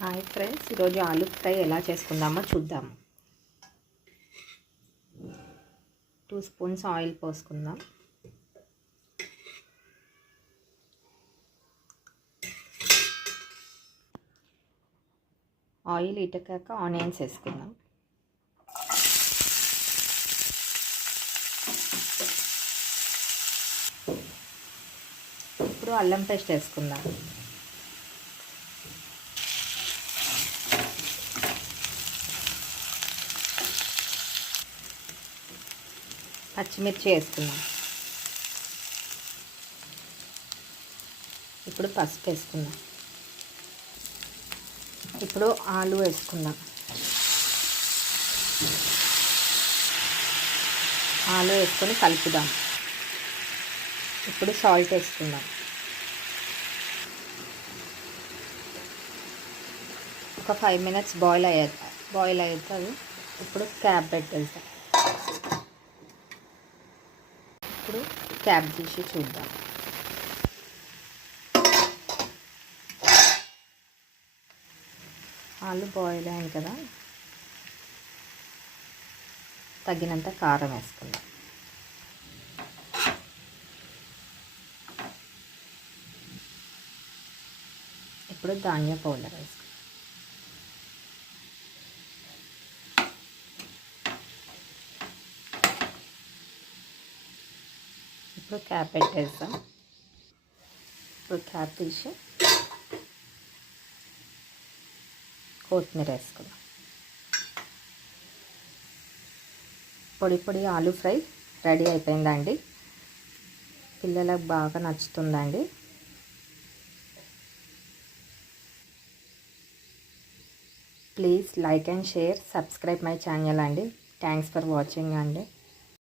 Hi friends, ఈరోజు aloo fry ఎలా చేసుకుందామో చూద్దాం. 2 స్పూన్స్ ఆయిల్ పోసుకుందాం. ఆయిల్ ఇటకాక ఆనియన్స్ వేసుకుందాం. ఇప్పుడు అల్లం పేస్ట్ వేసుకుందాం. పచ్చిమిర్చి వేసుకుందాం. ఇప్పుడు పసుపు వేసుకుందాం. ఇప్పుడు ఆలు వేసుకుందాం. ఆలు వేసుకొని కలుపుదాం. ఇప్పుడు సాల్ట్ వేసుకుందాం. ఒక 5 మినిట్స్ బాయిల్ అవుతుంది. ఇప్పుడు క్యాప్ పెట్టేద్దాం. ఇప్పుడు క్యాప్ తీసి చూద్దాం. ఆలు బాయిల్ అయింది కదా, తగినంత కారం వేసుకుందాం. ఇప్పుడు ధనియా పౌడర్ వేసుకుందాం. ఇప్పుడు క్యాప్ పెట్టేద్దాం. ఇప్పుడు క్యాప్ తీసి కొత్తిమీర వేసుకుందాం. పొడి ఆలూ ఫ్రై రెడీ అయిపోయిందండి. పిల్లలకు బాగా నచ్చుతుందండి. Please like and share, subscribe my channel అండి. థ్యాంక్స్ ఫర్ వాచింగ్ అండి.